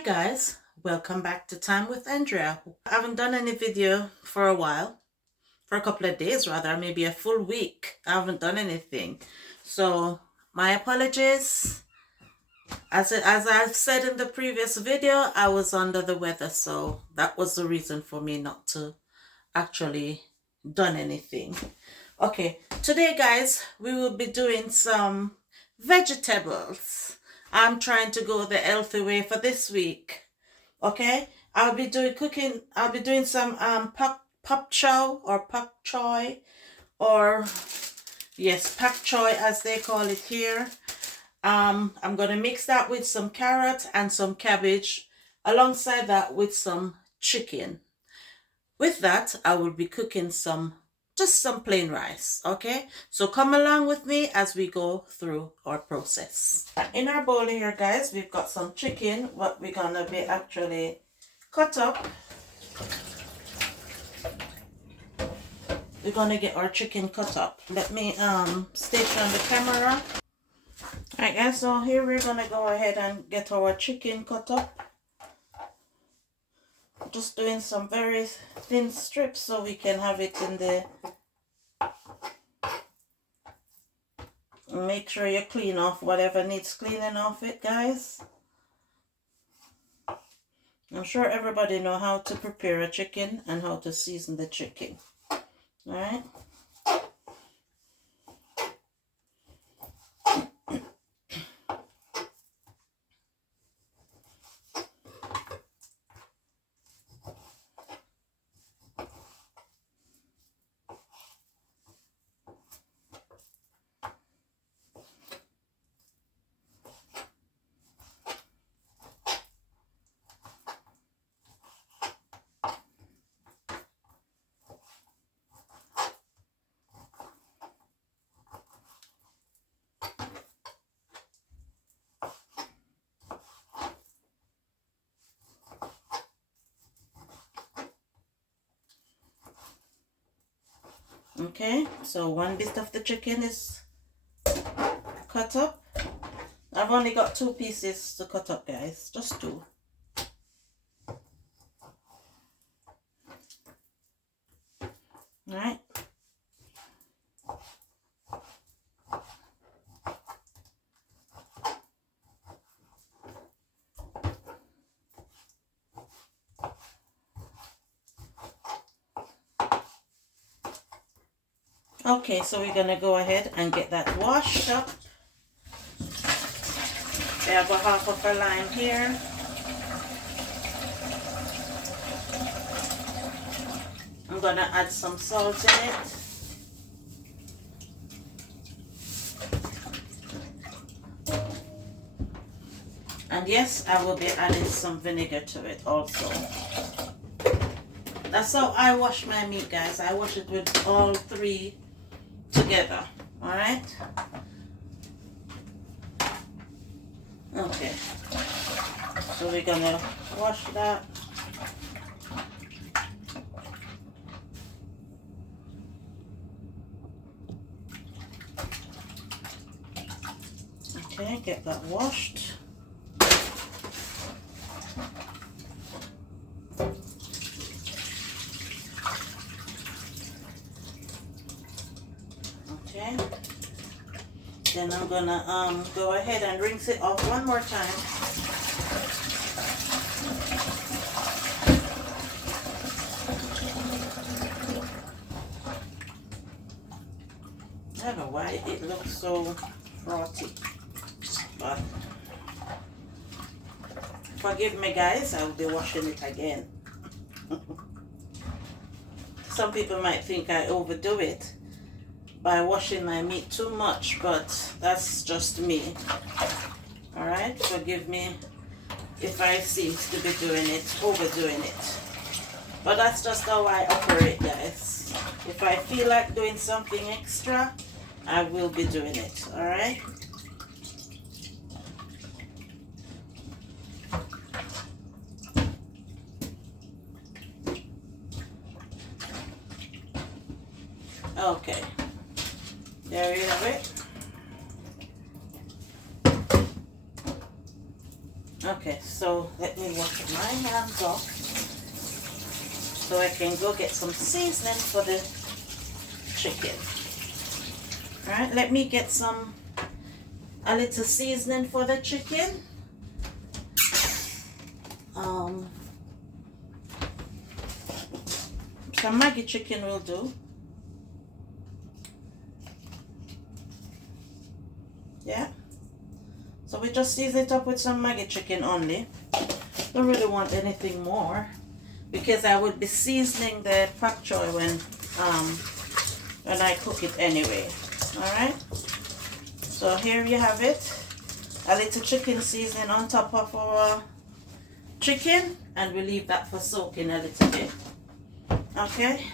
Hi guys, welcome back to Time with Andrea. I haven't done any video for a while, for a couple of days rather, maybe a full week. I haven't done anything. So my apologies. As I've said in the previous video, I was under the weather, so that was the reason for me not to actually done anything. Okay, today guys, we will be doing some vegetables. I'm trying to go the healthy way for this week. Okay, I'll be doing some pop chow or pak choy, or yes, pak choy as they call it here. I'm gonna mix that with some carrot and some cabbage, alongside that with some chicken. With that, I will be cooking just some plain rice. Okay, so come along with me as we go through our process. In our bowl here, guys, we've got some chicken, what we're gonna be actually cut up. We're gonna get our chicken cut up. Let me station the camera. Alright guys, so here we're gonna go ahead and get our chicken cut up. Just doing some very thin strips so we can have it in the... Make sure you clean off whatever needs cleaning off it, guys. I'm sure everybody know how to prepare a chicken and how to season the chicken. Alright. Okay, so one bit of the chicken is cut up. I've only got 2 pieces to cut up, guys, just 2. Alright. Okay, so we're gonna go ahead and get that washed up. I have a half of a lime here. I'm gonna add some salt in it. And yes, I will be adding some vinegar to it also. That's how I wash my meat, guys. I wash it with all 3 together. Alright? Okay. So we're gonna wash that. Okay, get that washed. Okay. Then I'm gonna go ahead and rinse it off one more time. I don't know why it looks so frothy, but forgive me, guys, I'll be washing it again. Some people might think I overdo it by washing my meat too much, but that's just me. Alright, forgive me if I seem to be overdoing it. But that's just how I operate, guys. If I feel like doing something extra, I will be doing it. Alright? Okay. There you have it. Okay, so let me wash my hands off so I can go get some seasoning for the chicken. Alright, let me get a little seasoning for the chicken. Some Maggi chicken will do. Yeah. So we just season it up with some Maggi chicken only. Don't really want anything more because I would be seasoning the pak choy when I cook it anyway. Alright. So here you have it. A little chicken seasoning on top of our chicken, and we leave that for soaking a little bit. Okay.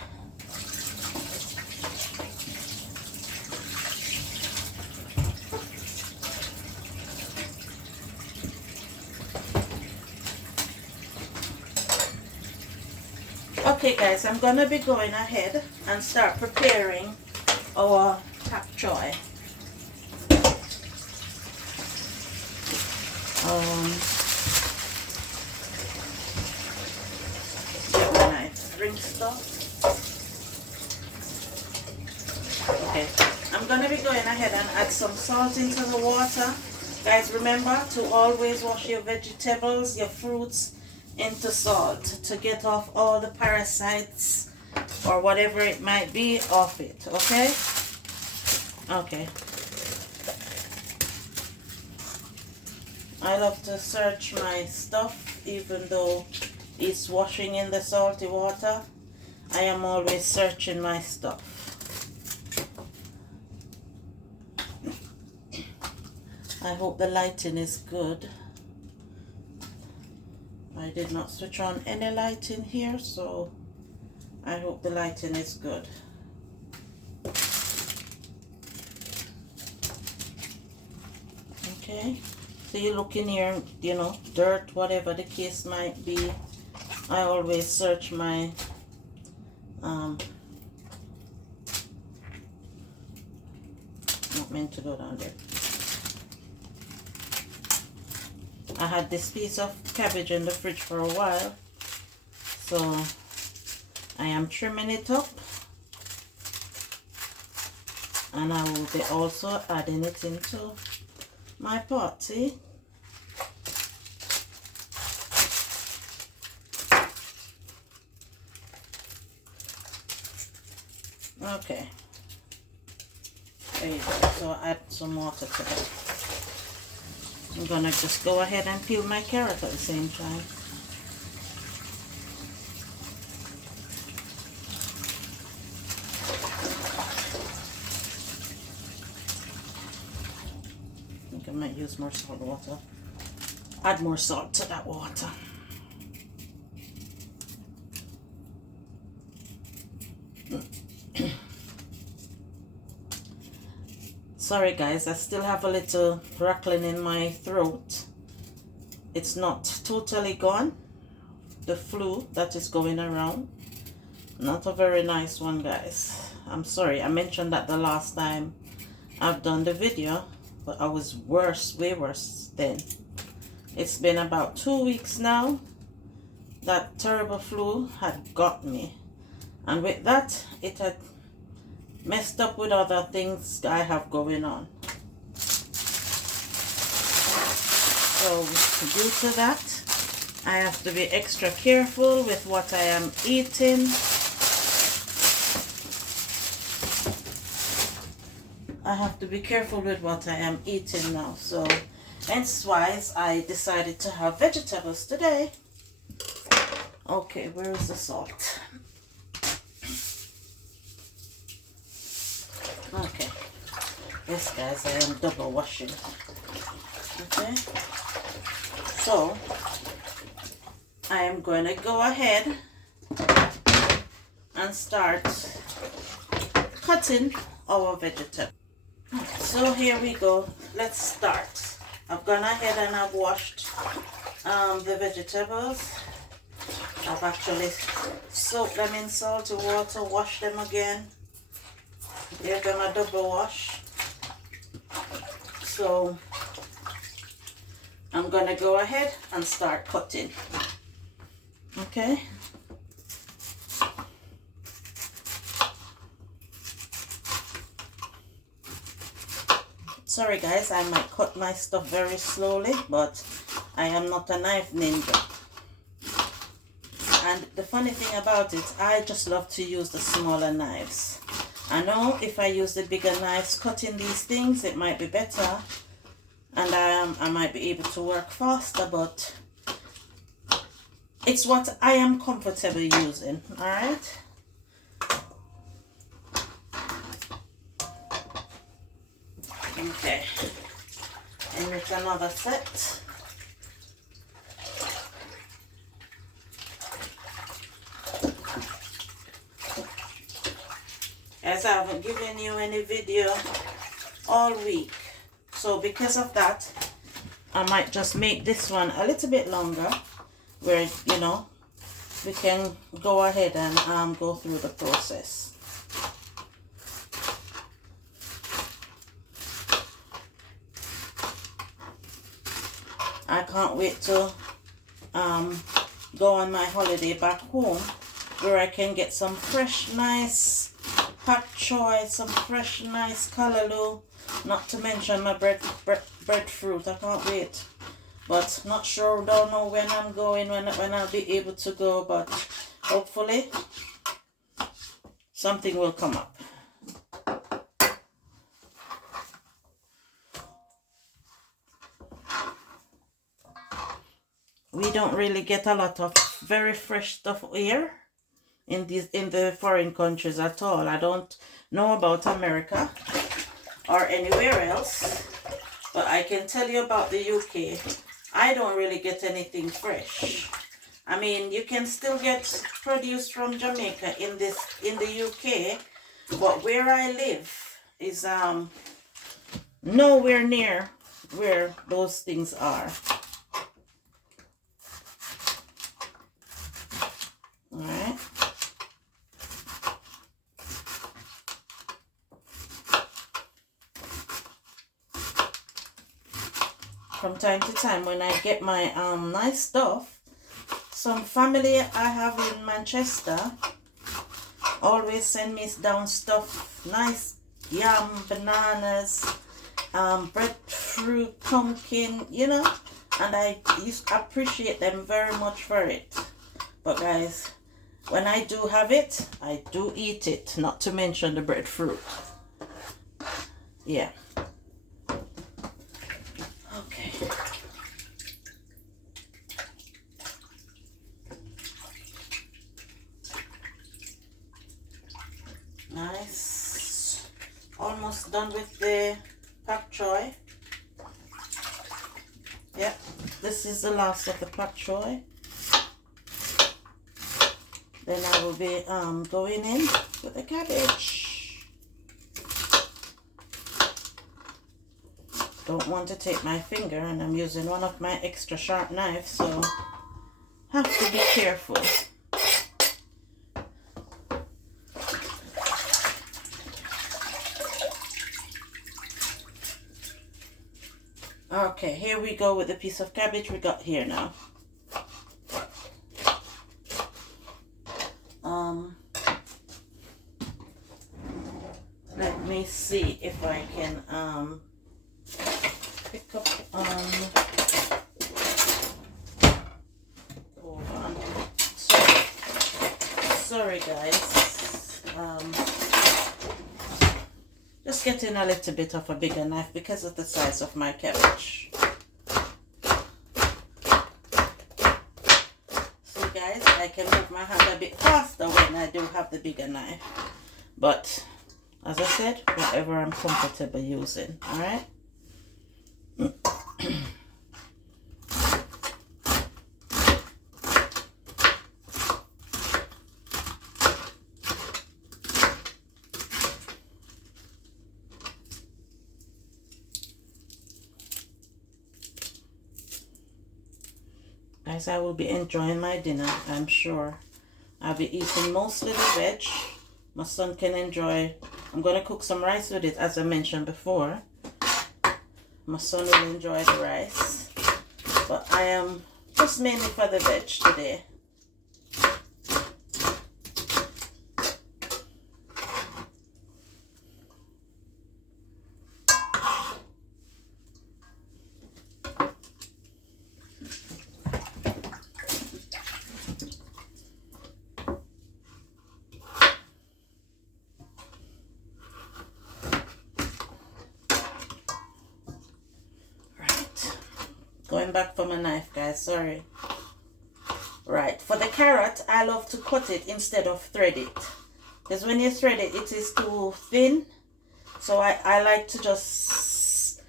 Okay guys, I'm gonna be going ahead and start preparing our pak choy. Get my nice drink stuff. Okay, I'm gonna be going ahead and add some salt into the water. Guys, remember to always wash your vegetables, your fruits into salt to get off all the parasites or whatever it might be off it. Okay. Okay. I love to search my stuff even though it's washing in the salty water. I am always searching my stuff. I hope the lighting is good. I did not switch on any lighting here, so I hope the lighting is good. Okay, so you look in here, you know, dirt, whatever the case might be. I always search my not meant to go down there. I had this piece of cabbage in the fridge for a while, so I am trimming it up, and I will be also adding it into my pot. See? Okay, there you go. So add some water to that. I'm gonna just go ahead and peel my carrot at the same time. I think I might use more salt water. Add more salt to that water. Sorry guys, I still have a little rattling in my throat. It's not totally gone. The flu that is going around. Not a very nice one, guys. I'm sorry, I mentioned that the last time I've done the video, but I was worse, way worse then. It's been about 2 weeks now. That terrible flu had got me. And with that, it had messed up with other things I have going on. So due to that, I have to be extra careful with what I am eating. I have to be careful with what I am eating now. So hence why I decided to have vegetables today. Okay, where is the salt? Okay, yes guys, I am double washing. Okay, so I am going to go ahead and start cutting our vegetable. So here we go, let's start. I've gone ahead and I've washed the vegetables. I've actually soaked them in salty water, washed them again. Give them a double wash. So I'm gonna go ahead and start cutting. Okay. Sorry guys, I might cut my stuff very slowly, but I am not a knife ninja. And the funny thing about it, I just love to use the smaller knives. I know if I use the bigger knives cutting these things, it might be better, and I might be able to work faster, but it's what I am comfortable using. All right. Okay. And with another set. As I haven't given you any video all week, so because of that, I might just make this one a little bit longer, where you know we can go ahead and go through the process. I can't wait to go on my holiday back home, where I can get some fresh, nice pak choy, some fresh, nice callaloo, not to mention my breadfruit. I can't wait. But not sure, don't know when I'm going, when I'll be able to go, but hopefully something will come up. We don't really get a lot of very fresh stuff here in the foreign countries at all. I don't know about America or anywhere else, but I can tell you about the UK. I don't really get anything fresh. I mean, you can still get produce from Jamaica in the UK, but where I live is nowhere near where those things are. All right. From time to time, when I get my nice stuff, some family I have in Manchester always send me down stuff, nice yam, bananas, breadfruit, pumpkin, you know, and I appreciate them very much for it. But guys, when I do have it, I do eat it, not to mention the breadfruit. Yeah. Okay. Nice. Almost done with the pak choy. Yeah, this is the last of the pak choy. Then I will be going in with the cabbage. Don't want to take my finger, and I'm using one of my extra sharp knives, so have to be careful. Okay, here we go with the piece of cabbage we got here now. Let me see if I can pick up hold on. Sorry guys. Just getting a little bit of a bigger knife because of the size of my cabbage. See guys, I can move my hand a bit faster when I do have the bigger knife. But as I said, whatever I'm comfortable using, all right? Guys, I will be enjoying my dinner, I'm sure. I'll be eating mostly the veg. My son can enjoy. I'm going to cook some rice with it, as I mentioned before. My son will enjoy the rice. but I am just mainly for the veg today. Going back for my knife, guys, sorry. Right, for the carrot, I love to cut it instead of thread it. Because when you thread it, it is too thin. So I like to just,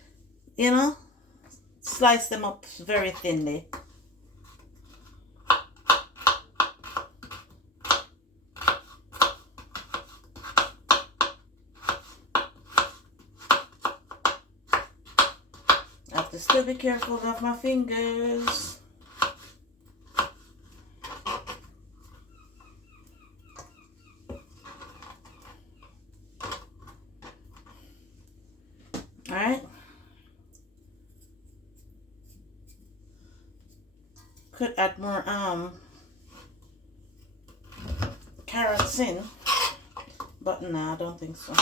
you know, slice them up very thinly. I have to still be careful of my fingers. Alright. Could add more carrots in, but no, I don't think so.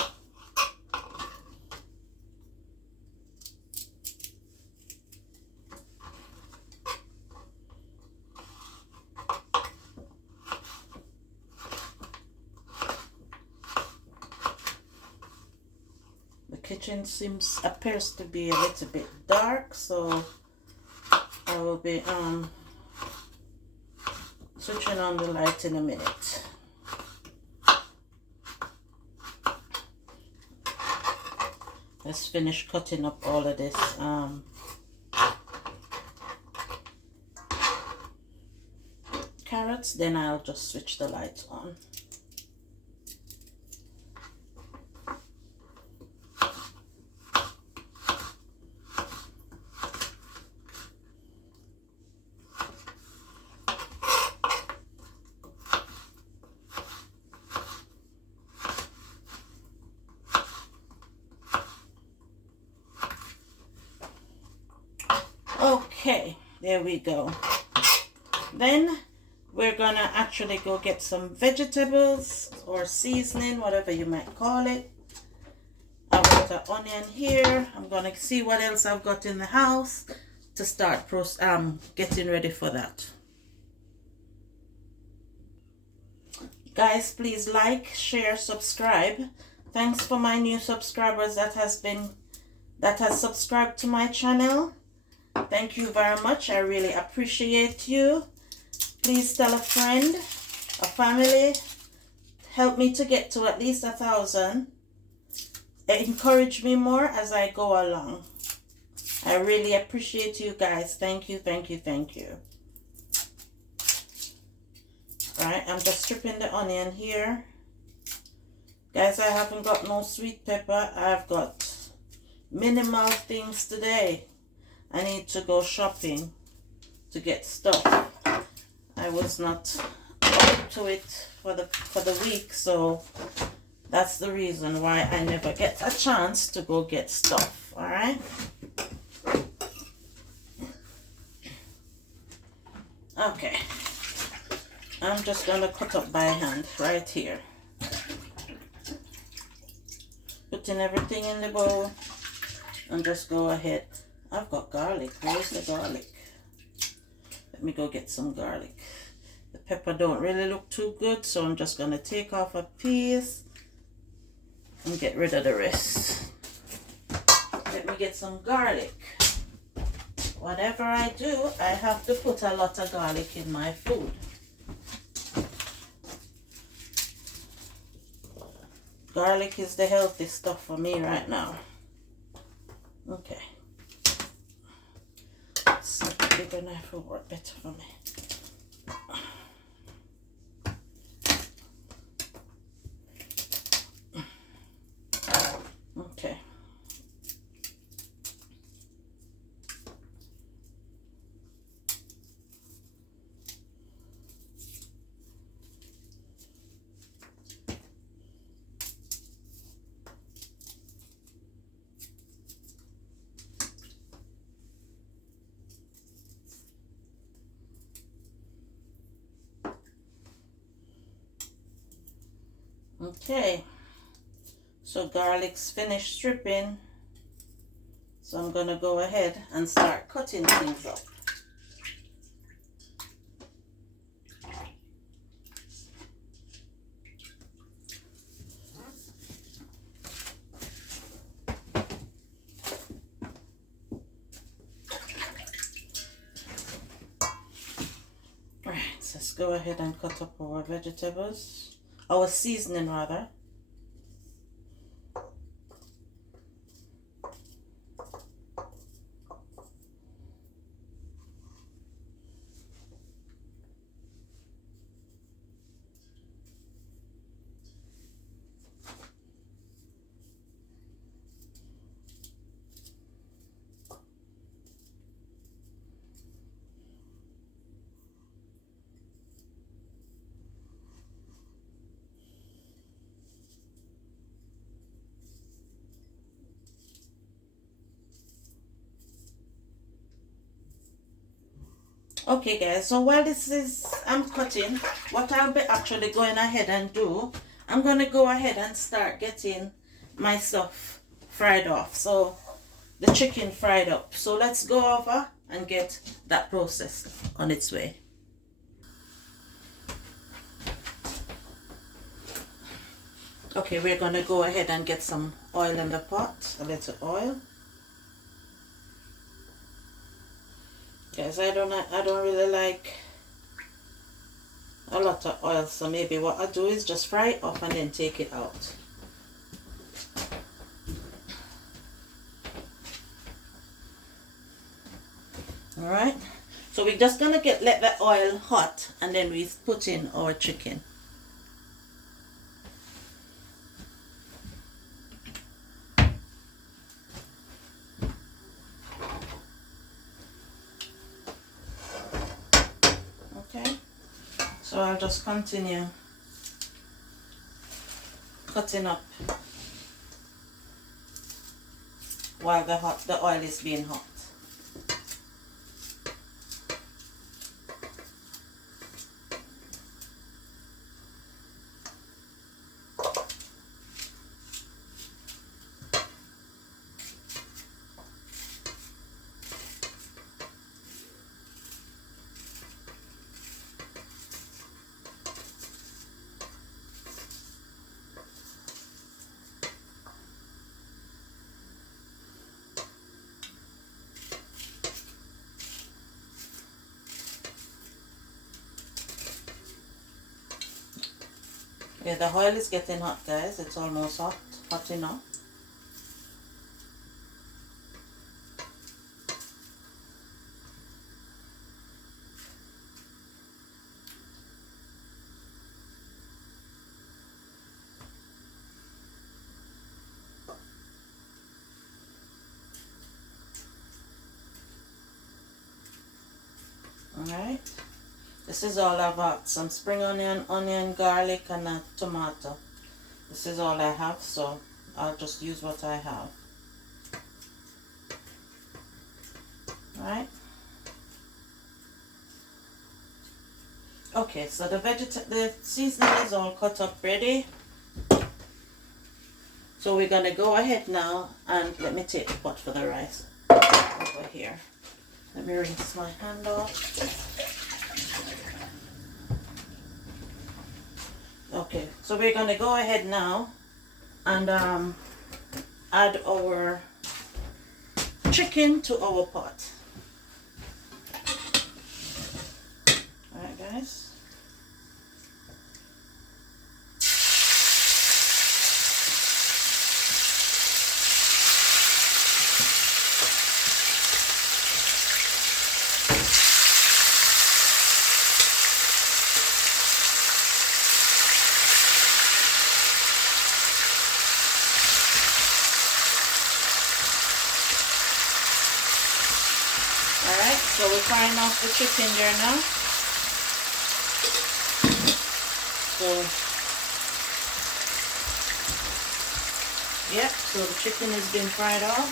Kitchen appears to be a little bit dark, so I will be switching on the light in a minute. Let's finish cutting up all of this carrots, then I'll just switch the light on. Okay, there we go. Then we're gonna actually go get some vegetables or seasoning, whatever you might call it. I've got an onion here. I'm gonna see what else I've got in the house to start getting ready for that. Guys, please like, share, subscribe. Thanks for my new subscribers that has subscribed to my channel. Thank you very much. I really appreciate you. Please tell a friend, a family. Help me to get to at least 1,000. Encourage me more as I go along. I really appreciate you guys. Thank you, thank you, thank you. Alright, I'm just stripping the onion here. Guys, I haven't got no sweet pepper. I've got minimal things today. I need to go shopping to get stuff. I was not up to it for the week, so that's the reason why I never get a chance to go get stuff. All right. Okay. I'm just gonna cut up by hand right here. Putting everything in the bowl and just go ahead. I've got garlic. Where's the garlic? Let me go get some garlic. The pepper don't really look too good, so I'm just gonna take off a piece and get rid of the rest. Let me get some garlic. Whatever I do, I have to put a lot of garlic in my food. Garlic is the healthy stuff for me right now. Okay. A bigger knife will work better for me. Okay. Okay, so garlic's finished stripping, so I'm gonna go ahead and start cutting things up. Right, so let's go ahead and cut up our vegetables, our seasoning rather. Okay guys, so while I'm cutting, what I'll be actually going ahead and do, I'm going to go ahead and start getting my stuff fried off. So the chicken fried up. So let's go over and get that process on its way. Okay, we're going to go ahead and get some oil in the pot, a little oil. Guys, I don't really like a lot of oil, so maybe what I do is just fry it up and then take it out. All right, so we're just gonna let the oil hot, and then we put in our chicken. Okay, so I'll just continue cutting up while the oil is being hot. Yeah, the oil is getting hot, guys. It's almost hot enough. Alright, this is all I've got. Some spring onion, garlic, and a tomato. This is all I have, so I'll just use what I have. Alright. Okay, so the seasoning is all cut up ready. So we're gonna go ahead now and let me take the pot for the rice over here. Let me rinse my hand off. Okay, so we're gonna go ahead now and add our chicken to our pot. Alright guys. Alright, so we're frying off the chicken there now. So, yep, so the chicken is being fried off.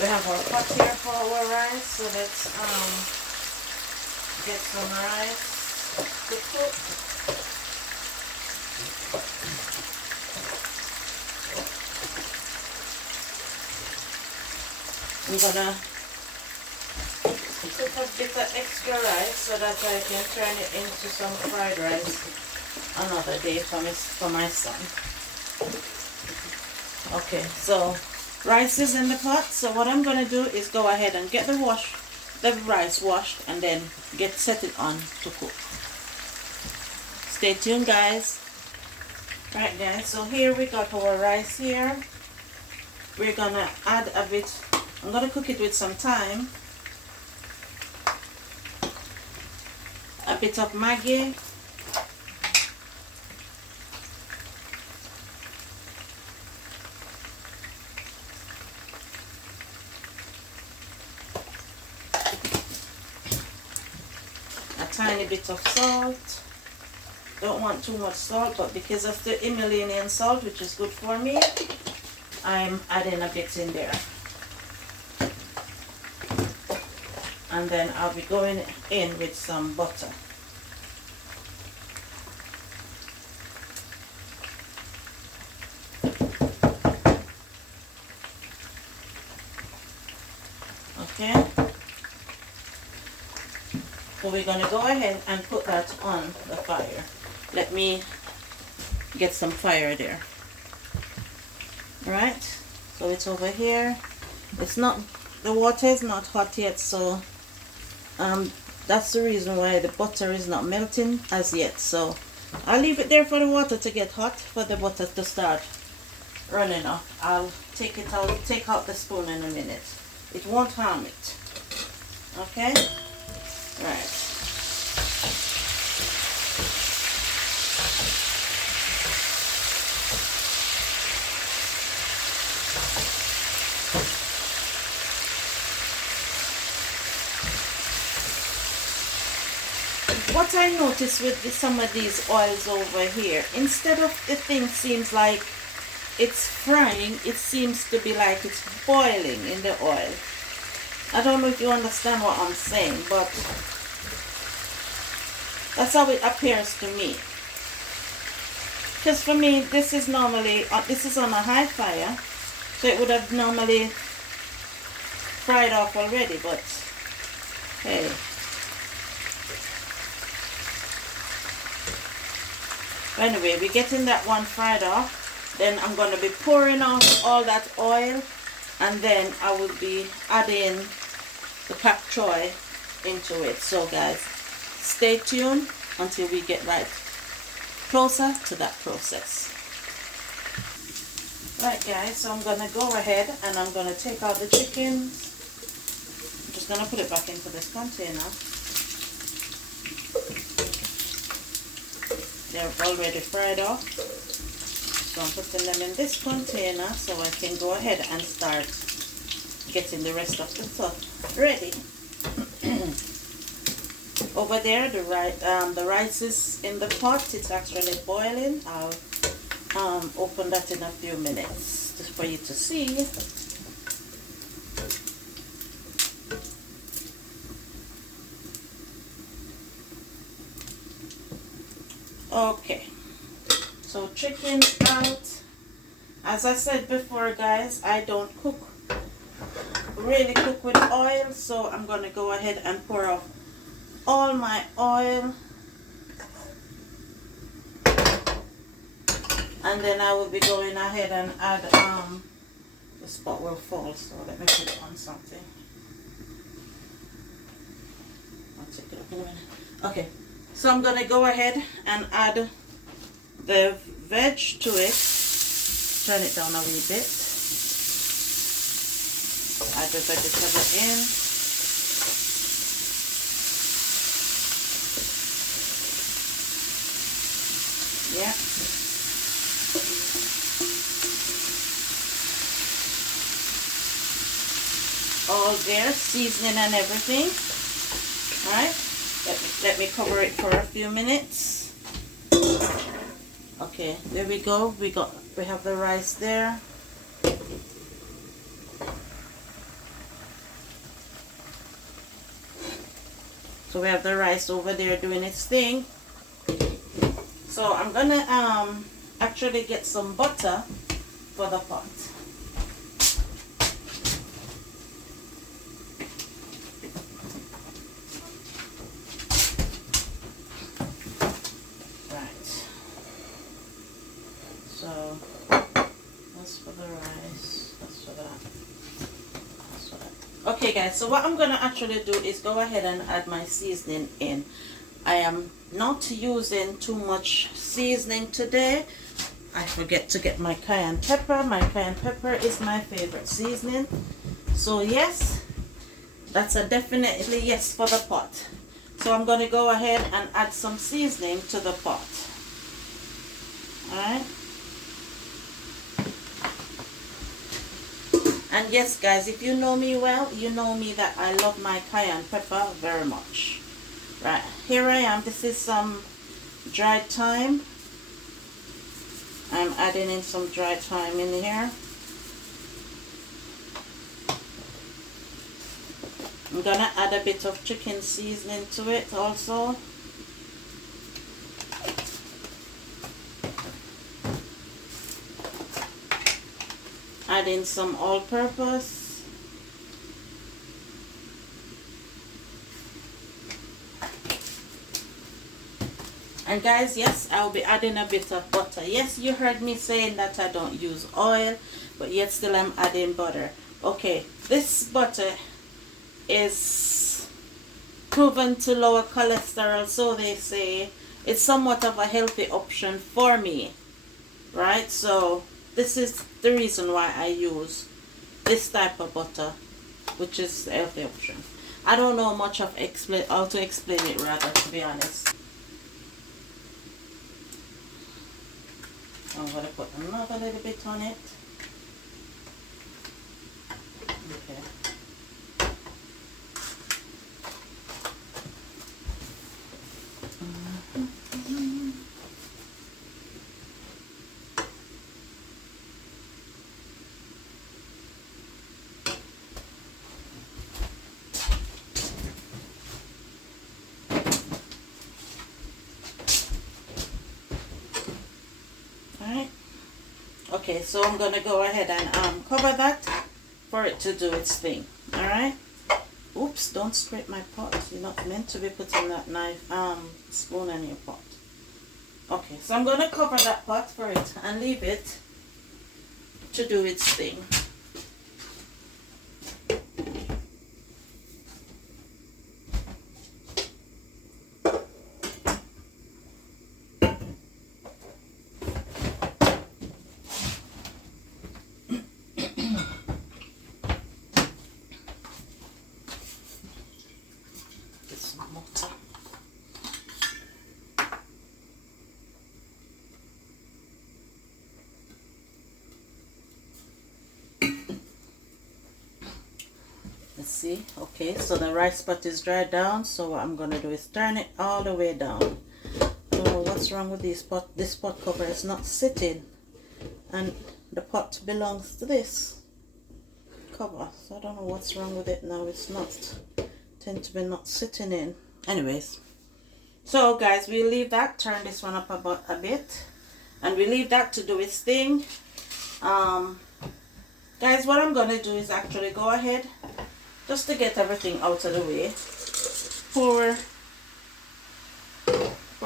We have our pot here for our rice, so let's get some rice to cook. I'm gonna cook a bit of extra rice so that I can turn it into some fried rice another day for my son. Okay, so rice is in the pot. So what I'm gonna do is go ahead and get the rice washed and then set it on to cook. Stay tuned, guys. Right, guys, so here we got our rice here. We're gonna add a bit, I'm gonna cook it with some thyme, a bit of Maggi, a tiny bit of salt. Don't want too much salt, but because of the Himalayan salt, which is good for me, I'm adding a bit in there. And then I'll be going in with some butter. Okay. So we're going to go ahead and put that on the fire. Let me get some fire there. Right, so it's over here. It's not, the water is not hot yet, so that's the reason why the butter is not melting as yet. So I'll leave it there for the water to get hot, for the butter to start running off. I'll take out the spoon in a minute. It won't harm it. Okay, right. What I notice with some of these oils over here, instead of the thing seems like it's frying, it seems to be like it's boiling in the oil. I don't know if you understand what I'm saying, but that's how it appears to me. Because for me, this is normally, this is on a high fire, so it would have normally fried off already, but hey. Anyway, we're getting that one fried off. Then I'm going to be pouring out all that oil, and then I will be adding the pak choy into it. So guys, stay tuned until we get right closer to that process. Right guys, so I'm going to go ahead and I'm going to take out the chicken. I'm just going to put it back into this container. They're already fried off, so I'm putting them in this container so I can go ahead and start getting the rest of the stuff ready. Over there, the rice is in the pot. It's actually boiling. I'll open that in a few minutes just for you to see. Okay, so chicken out. As I said before, guys, I don't really cook with oil, so I'm going to go ahead and pour off all my oil, and then I will be going ahead and add the spot will fall, so let me put it on something. I'll take it up in a minute. Okay. So I'm going to go ahead and add the veg to it. Turn it down a wee bit. Add the vegetable in. Yeah. All there, seasoning and everything. All right. Let me cover it for a few minutes. Okay, there we go. We have the rice there. So we have the rice over there doing its thing. So I'm gonna actually get some butter for the pot. guys, so what I'm gonna actually do is go ahead and add my seasoning in. I am not using too much seasoning today. I forget to get my cayenne pepper. My cayenne pepper is my favorite seasoning. So yes, that's a definitely yes for the pot. So I'm going to go ahead and add some seasoning to the pot. Alright. And yes guys, if you know me well, you know me that I love my cayenne pepper very much. Right, here I am. This is some dried thyme. I'm adding in some dried thyme in here. I'm gonna add a bit of chicken seasoning to it also. Add in some all-purpose. And guys, yes, I'll be adding a bit of butter. Yes, you heard me saying that I don't use oil, but yet still I'm adding butter. Okay, this butter is proven to lower cholesterol, so they say. It's somewhat of a healthy option for me, right? So this is the reason why I use this type of butter, which is the healthy option. I don't know much of how to explain it, rather, to be honest. I'm going to put another little bit on it. Okay. Alright. Okay, so I'm going to go ahead and cover that for it to do its thing. Alright. Oops, don't scrape my pot. You're not meant to be putting that knife, spoon in your pot. Okay, so I'm going to cover that pot for it and leave it to do its thing. See, okay, so the rice pot is dried down, so what I'm gonna do is turn it all the way down. I don't know what's wrong with this pot cover is not sitting, and the pot belongs to this cover, so I don't know what's wrong with it now. It's not tend to be not sitting in. Anyways, so guys, we leave that, turn this one up about a bit, and we leave that to do its thing. Guys, what I'm gonna do is actually go ahead, just to get everything out of the way, pour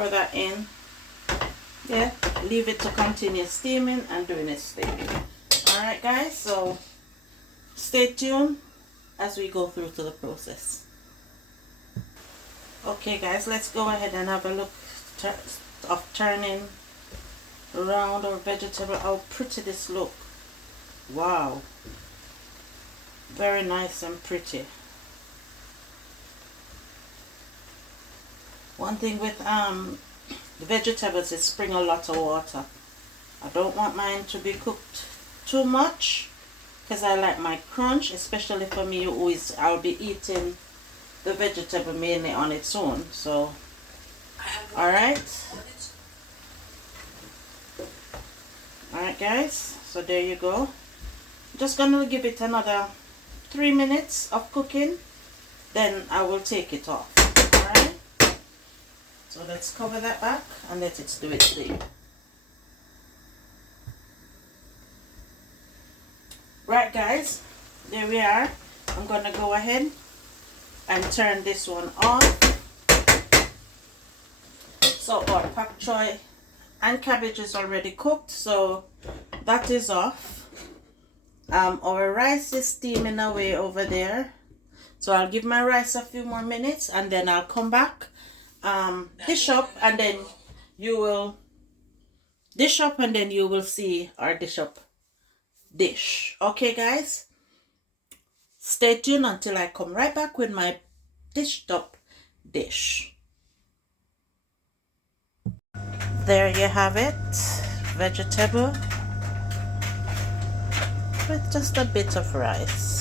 that in. Yeah, leave it to continue steaming and doing its thing. Alright guys, so stay tuned as we go through to the process. Okay guys, let's go ahead and have a look of turning around our vegetable. How pretty this look. Wow. Very nice and pretty. One thing with the vegetables is spring a lot of water. I don't want mine to be cooked too much because I like my crunch, especially for me who is, I'll be eating the vegetable mainly on its own. So alright guys, so there you go. Just gonna give it another 3 minutes of cooking, then I will take it off. Alright, so let's cover that back and let it do its thing. Right guys, there we are. I'm gonna go ahead and turn this one off. So our pak choy and cabbage is already cooked, so that is off. Our rice is steaming away over there. So I'll give my rice a few more minutes and then I'll come back, dish up, and then you will dish up, and then you will see our dish up dish. Okay guys, stay tuned until I come right back with my dished up dish. There you have it, vegetable with just a bit of rice.